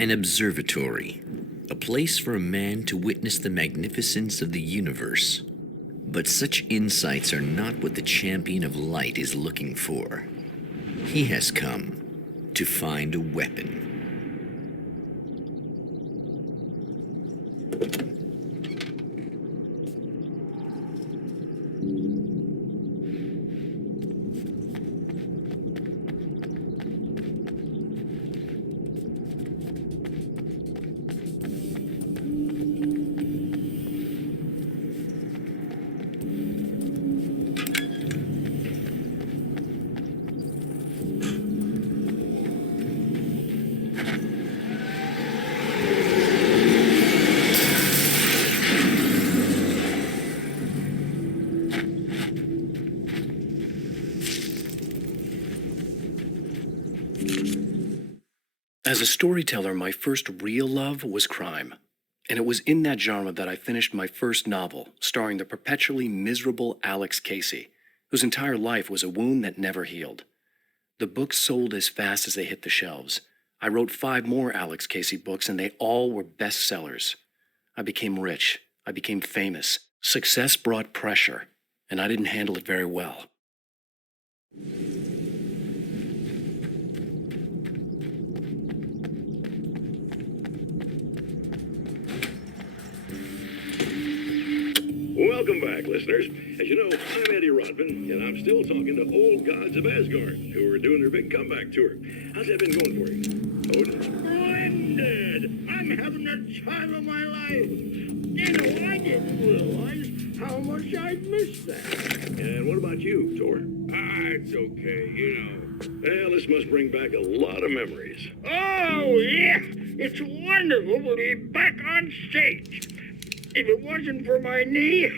An observatory, a place for a man to witness the magnificence of the universe. But such insights are not what the champion of light is looking for. He has come to find a weapon. As a storyteller, my first real love was crime. And it was in that genre that I finished my first novel, starring the perpetually miserable Alex Casey, whose entire life was a wound that never healed. The books sold as fast as they hit the shelves. I wrote 5 more Alex Casey books, and they all were bestsellers. I became rich. I became famous. Success brought pressure, and I didn't handle it very well. Welcome back, listeners. As you know, I'm Eddie Rodman, and I'm still talking to old gods of Asgard, who are doing their big comeback tour. How's that been going for you? Odin? Splendid! I'm having the time of my life. You know, I didn't realize how much I'd missed that. And what about you, Thor? It's okay, you know. Well, this must bring back a lot of memories. Oh, yeah! It's wonderful to be back on stage. If it wasn't for my knee,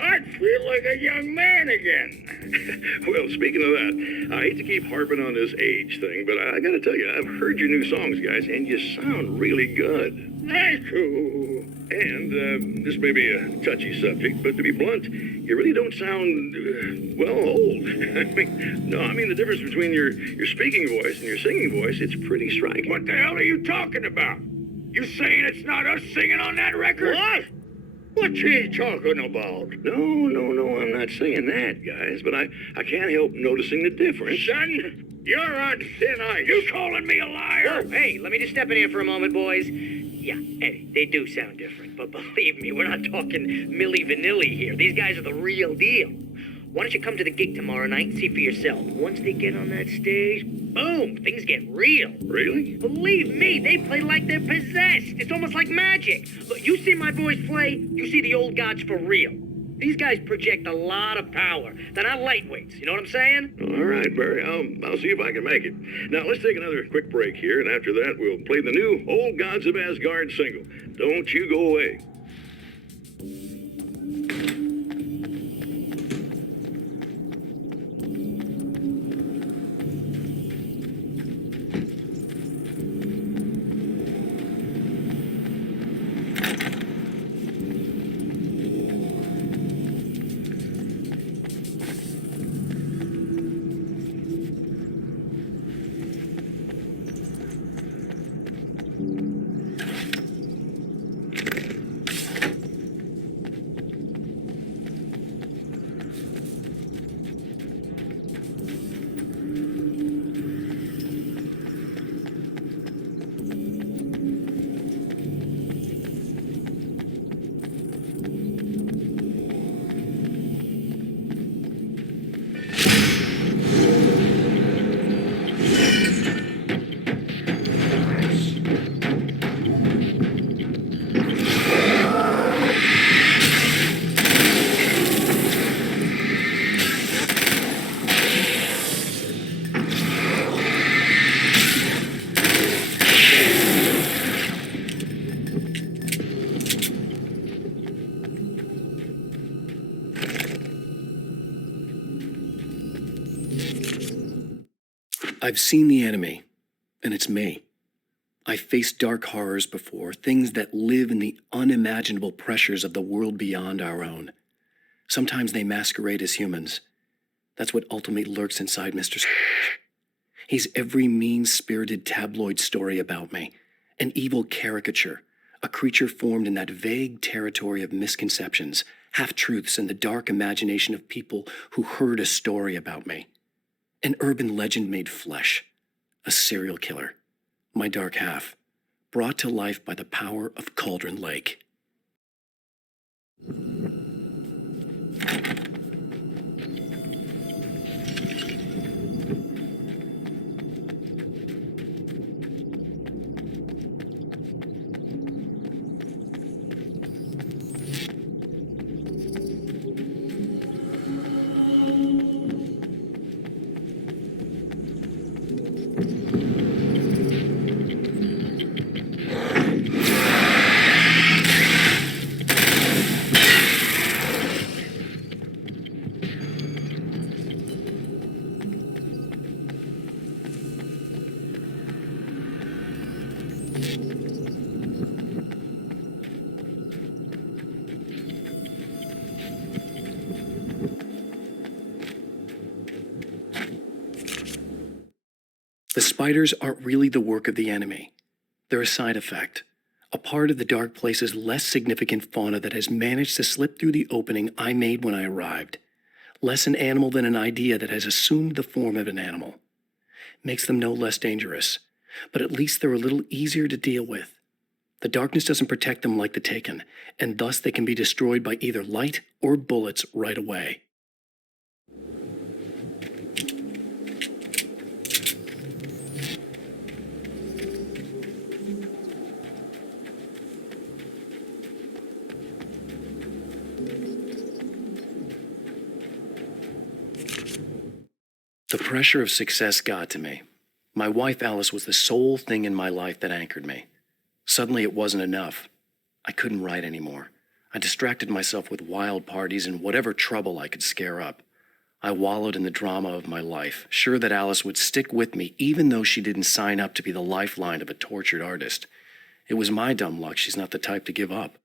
I'd feel like a young man again. Well, speaking of that, I hate to keep harping on this age thing, but I gotta tell you, I've heard your new songs, guys, and you sound really good. Thank you. And this may be a touchy subject, but to be blunt, you really don't sound, well, old. I mean the difference between your speaking voice and your singing voice, it's pretty striking. What the hell are you talking about? You saying it's not us singing on that record? What? What's he talking about? No, I'm not saying that, guys, but I can't help noticing the difference. Son, you're on thin ice. You calling me a liar? Whoa, hey, let me just step in here for a moment, boys. Yeah, Eddie, they do sound different, but believe me, we're not talking Milli Vanilli here. These guys are the real deal. Why don't you come to the gig tomorrow night and see for yourself? Once they get on that stage, boom, things get real. Really? Believe me, they play like they're possessed. It's almost like magic. Look, you see my boys play, you see the old gods for real. These guys project a lot of power. They're not lightweights, you know what I'm saying? All right, Barry, I'll see if I can make it. Now, let's take another quick break here, and after that, we'll play the new Old Gods of Asgard single. Don't you go away. I've seen the enemy, and it's me. I've faced dark horrors before, things that live in the unimaginable pressures of the world beyond our own. Sometimes they masquerade as humans. That's what ultimately lurks inside Mr. He's every mean-spirited tabloid story about me, An evil caricature, a creature formed in that vague territory of misconceptions, half-truths, and the dark imagination of people who heard a story about me. An urban legend made flesh, a serial killer, my dark half, brought to life by the power of Cauldron Lake. The spiders aren't really the work of the enemy. They're a side effect, a part of the dark place's less significant fauna that has managed to slip through the opening I made when I arrived. Less an animal than an idea that has assumed the form of an animal. Makes them no less dangerous, but at least they're a little easier to deal with. The darkness doesn't protect them like the Taken, and thus they can be destroyed by either light or bullets right away. The pressure of success got to me. My wife Alice was the sole thing in my life that anchored me. Suddenly it wasn't enough. I couldn't write anymore. I distracted myself with wild parties and whatever trouble I could scare up. I wallowed in the drama of my life, sure that Alice would stick with me even though she didn't sign up to be the lifeline of a tortured artist. It was my dumb luck she's not the type to give up.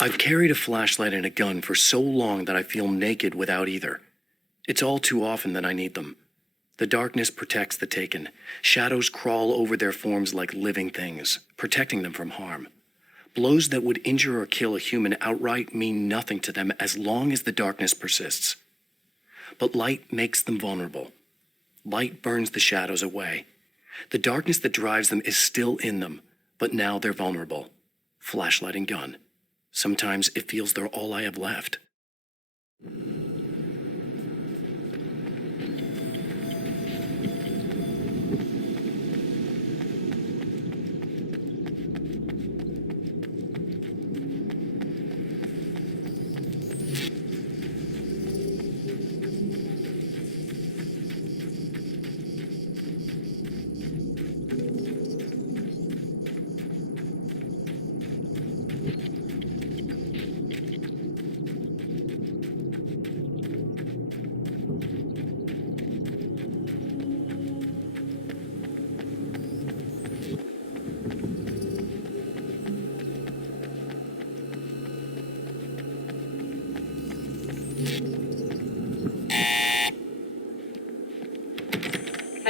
I've carried a flashlight and a gun for so long that I feel naked without either. It's all too often that I need them. The darkness protects the Taken. Shadows crawl over their forms like living things, protecting them from harm. Blows that would injure or kill a human outright mean nothing to them as long as the darkness persists. But light makes them vulnerable. Light burns the shadows away. The darkness that drives them is still in them, but now they're vulnerable. Flashlight and gun. Sometimes it feels they're all I have left.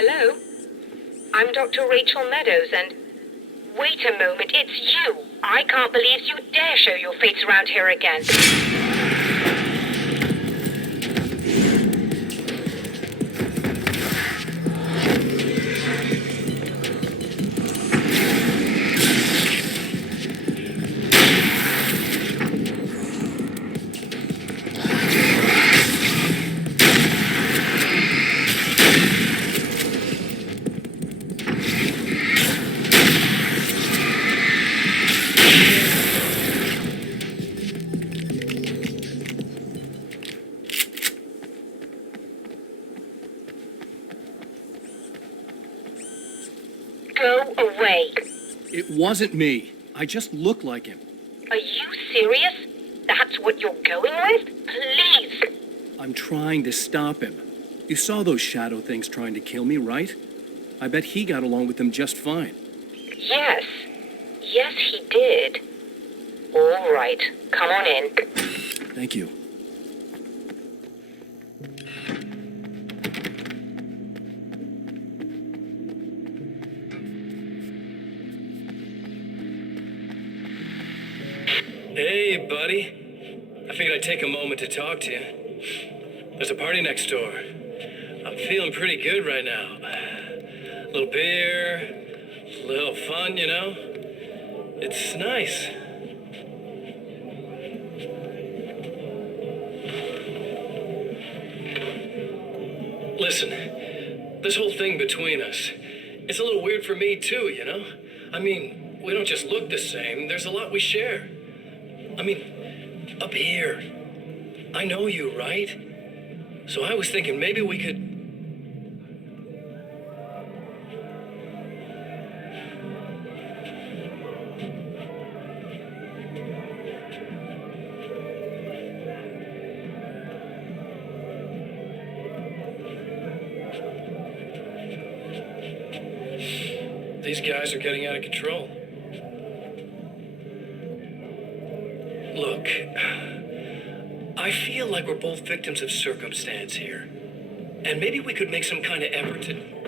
Hello? I'm Dr. Rachel Meadows, and... Wait a moment, it's you! I can't believe you dare show your face around here again. away. It wasn't me. I just look like him. Are you serious? That's what you're going with? Please. I'm trying to stop him. You saw those shadow things trying to kill me, right? I bet he got along with them just fine. Yes. Yes, he did. All right. Come on in. Thank you. Hey, buddy. I figured I'd take a moment to talk to you. There's a party next door. I'm feeling pretty good right now. A little beer, a little fun, you know? It's nice. Listen, this whole thing between us, it's a little weird for me too, you know? I mean, we don't just look the same, there's a lot we share. I mean, up here, I know you, right? So I was thinking maybe we could... These guys are getting out of control. Look, I feel like we're both victims of circumstance here. And maybe we could make some kind of effort to...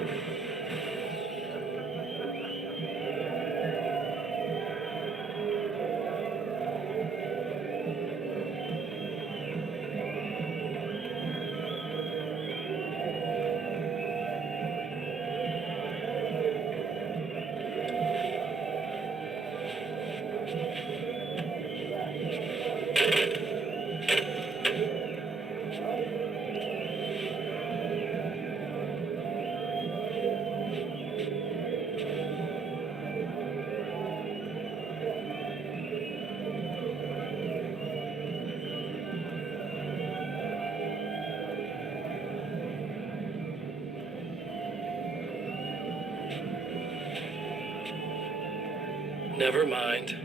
Never mind.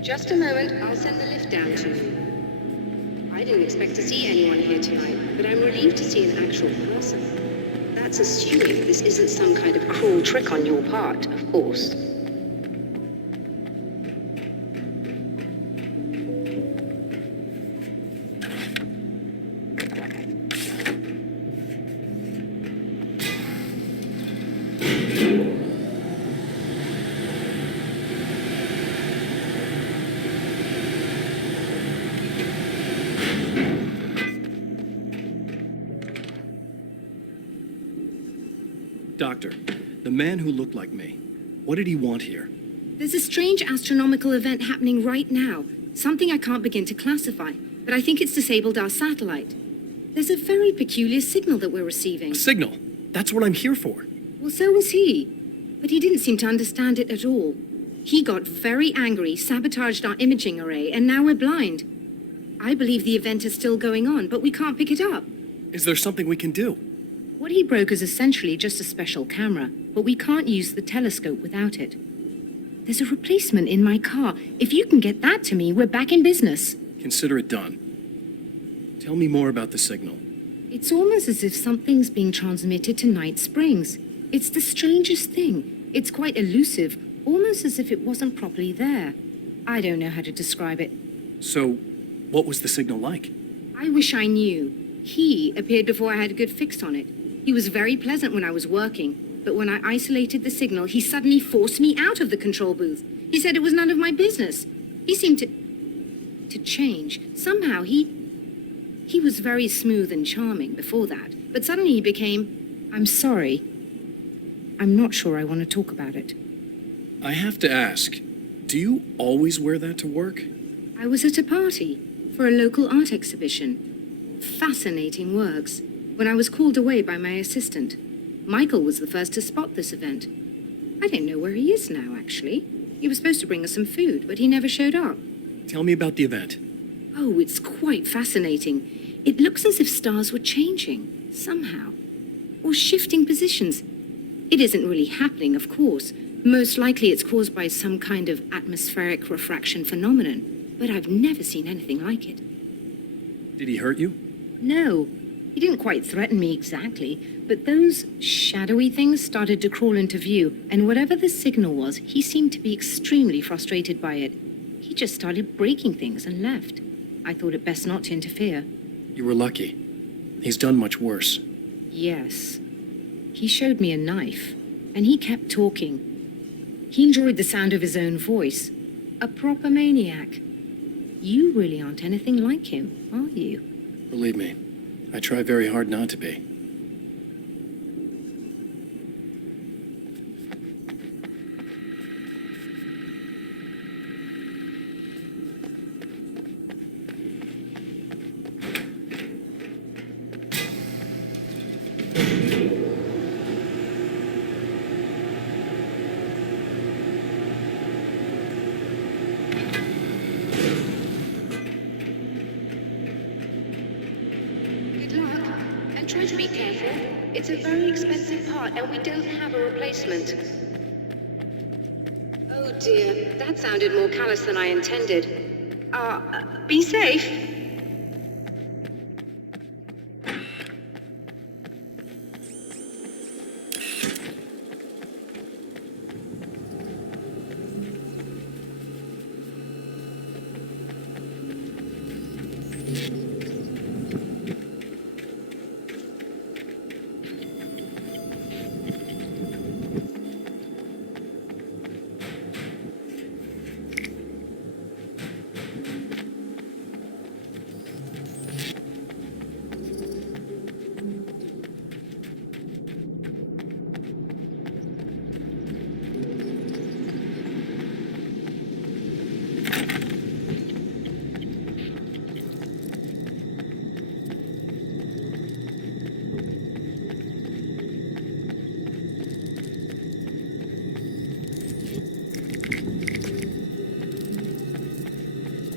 Just a moment, I'll send the lift down to you. I didn't expect to see anyone here tonight, but I'm relieved to see an actual person. That's assuming this isn't some kind of cruel trick on your part, of course. Doctor, the man who looked like me, what did he want here? There's a strange astronomical event happening right now. Something I can't begin to classify, but I think it's disabled our satellite. There's a very peculiar signal that we're receiving. A signal? That's what I'm here for. Well, so was he. But he didn't seem to understand it at all. He got very angry, sabotaged our imaging array, and now we're blind. I believe the event is still going on, but we can't pick it up. Is there something we can do? What he broke is essentially just a special camera, but we can't use the telescope without it. There's a replacement in my car. If you can get that to me, we're back in business. Consider it done. Tell me more about the signal. It's almost as if something's being transmitted to Night Springs. It's the strangest thing. It's quite elusive, almost as if it wasn't properly there. I don't know how to describe it. So, what was the signal like? I wish I knew. He appeared before I had a good fix on it. He was very pleasant when I was working, but when I isolated the signal, he suddenly forced me out of the control booth. He said it was none of my business. He seemed to change. Somehow he He was very smooth and charming before that, but suddenly he became, I'm sorry. I'm not sure I want to talk about it. I have to ask, do you always wear that to work? I was at a party for a local art exhibition. Fascinating works. When I was called away by my assistant, Michael was the first to spot this event. I don't know where he is now, actually. He was supposed to bring us some food, but he never showed up. Tell me about the event. Oh, it's quite fascinating. It looks as if stars were changing, somehow. Or shifting positions. It isn't really happening, of course. Most likely it's caused by some kind of atmospheric refraction phenomenon. But I've never seen anything like it. Did he hurt you? No, he didn't quite threaten me exactly, but those shadowy things started to crawl into view, and whatever the signal was, he seemed to be extremely frustrated by it. He just started breaking things and left. I thought it best not to interfere. You were lucky. He's done much worse. Yes. He showed me a knife, and he kept talking. He enjoyed the sound of his own voice. A proper maniac. You really aren't anything like him, are you? Believe me, I try very hard not to be. Try to be careful. It's a very expensive part, and we don't have a replacement. Oh dear, that sounded more callous than I intended. Be safe.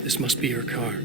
This must be her car.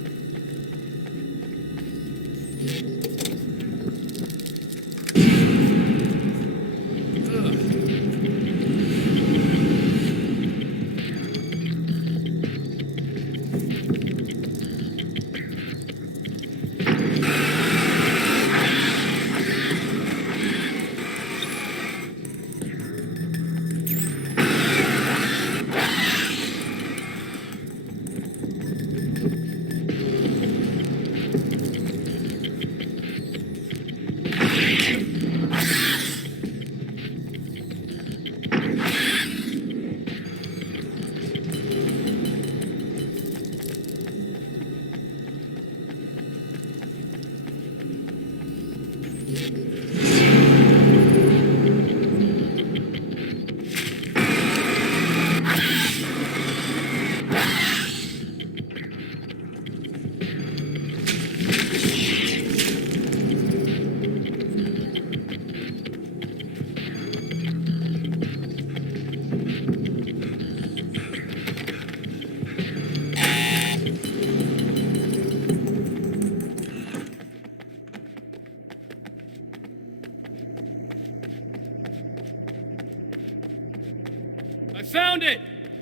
Found it!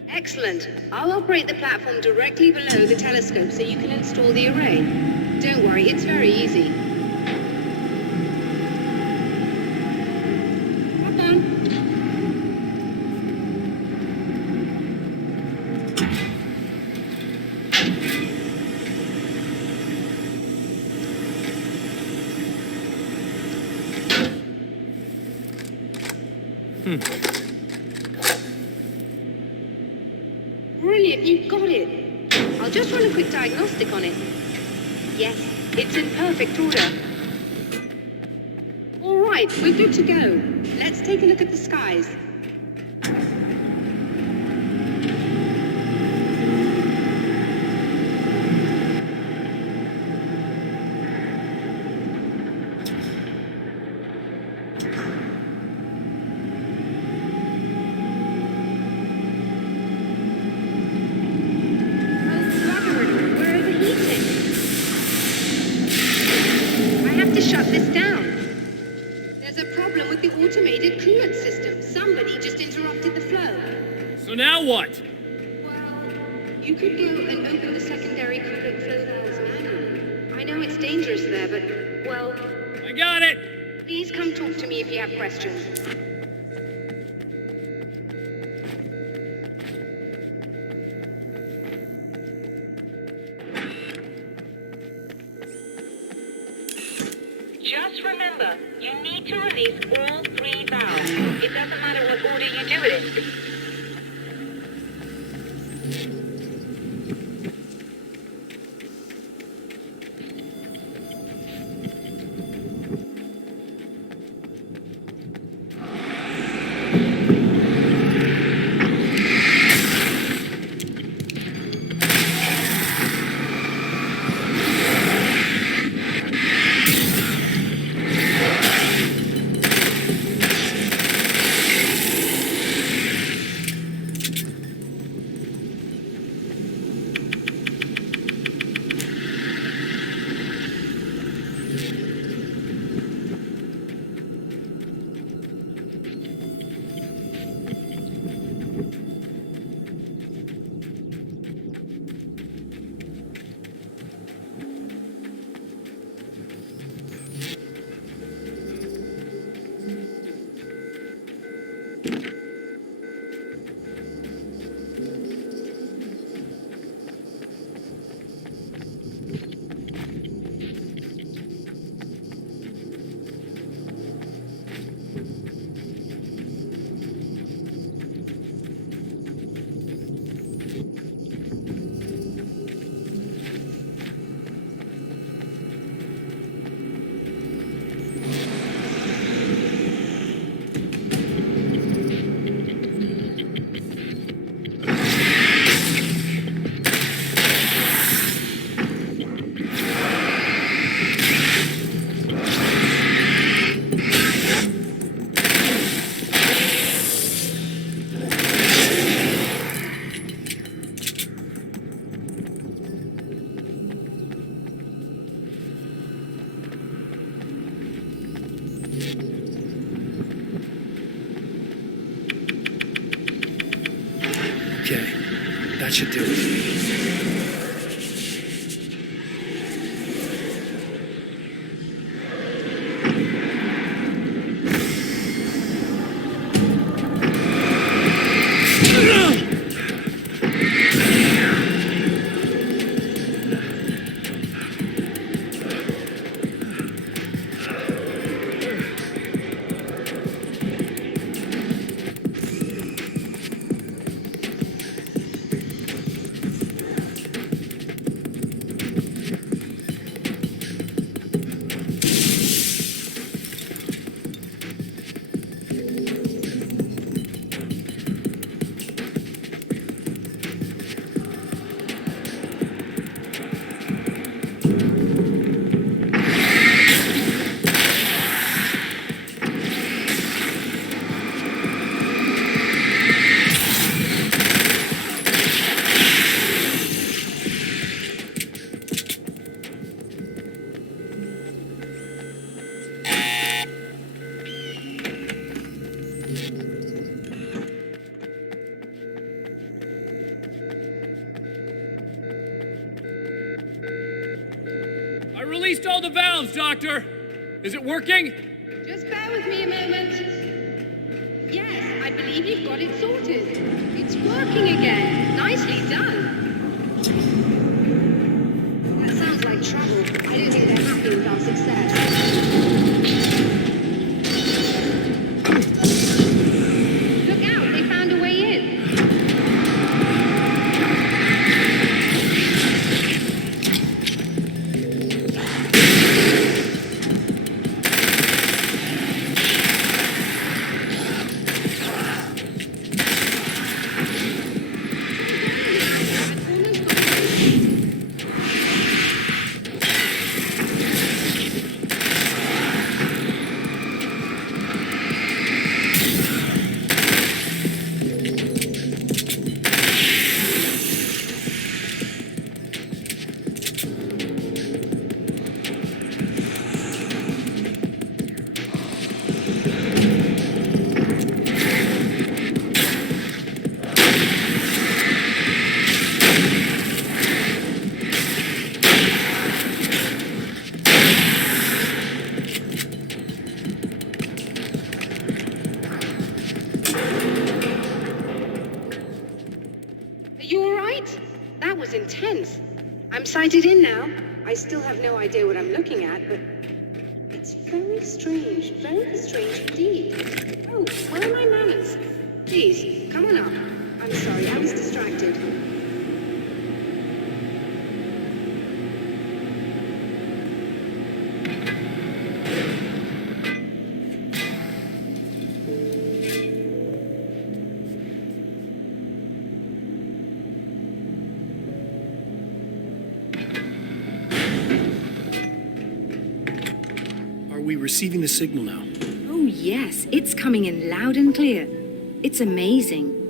Excellent. I'll operate the platform directly below the telescope so you can install the array. Don't worry, it's very easy. Well done. Brilliant, you got it. I'll just run a quick diagnostic on it. Yes, It's in perfect order. All right, we're good to go. Let's take a look at the skies. Shut this down. There's a problem with the automated coolant system. Somebody just interrupted the flow. So now what? Well, you could go and open the secondary coolant flow valves manually. I know it's dangerous there, but, well... I got it! Please come talk to me if you have questions. Just remember, you need to release all 3 valves. It doesn't matter what order you do it in. Okay, that should do it. I released all the valves, Doctor! Is it working? Just bear with me a moment. Yes, I believe you've got it sorted. It's working again. Nicely done. That sounds like trouble. I don't think they're happy with our success. Look out, they found a way in. intense. I'm sighted in now. I still have no idea what I'm looking at, but it's very strange indeed. Oh, where are my manners? Please, come on up. I'm sorry, I was distracted. Are we receiving the signal now? Oh, yes, it's coming in loud and clear. It's amazing.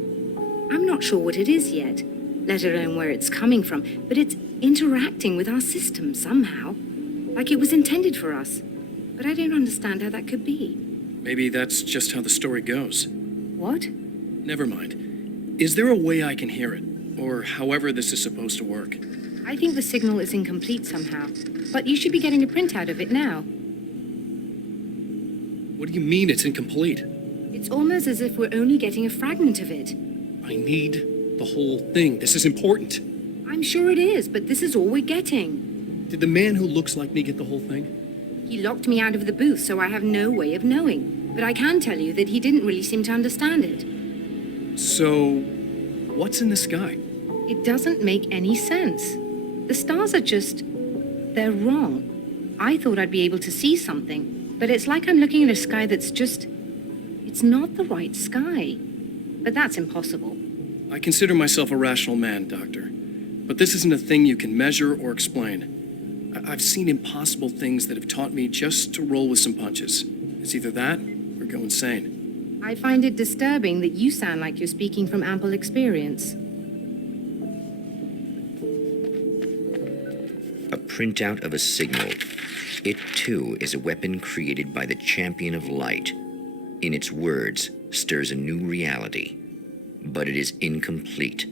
I'm not sure what it is yet, let alone where it's coming from, but it's interacting with our system somehow, like it was intended for us. But I don't understand how that could be. Maybe that's just how the story goes. What? Never mind. Is there a way I can hear it? Or however this is supposed to work? I think the signal is incomplete somehow, but you should be getting a printout of it now. What do you mean it's incomplete? It's almost as if we're only getting a fragment of it. I need the whole thing. This is important. I'm sure it is, but this is all we're getting. Did the man who looks like me get the whole thing? He locked me out of the booth, so I have no way of knowing. But I can tell you that he didn't really seem to understand it. So, what's in the sky? It doesn't make any sense. The stars are just... they're wrong. I thought I'd be able to see something, but it's like I'm looking at a sky that's just... it's not the right sky. But that's impossible. I consider myself a rational man, Doctor. But this isn't a thing you can measure or explain. I've seen impossible things that have taught me just to roll with some punches. It's either that or go insane. I find it disturbing that you sound like you're speaking from ample experience. A printout of a signal. It, too, is a weapon created by the champion of light. In its words, stirs a new reality. But it is incomplete,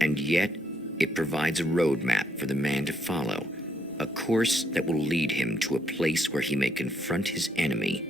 and yet it provides a roadmap for the man to follow, a course that will lead him to a place where he may confront his enemy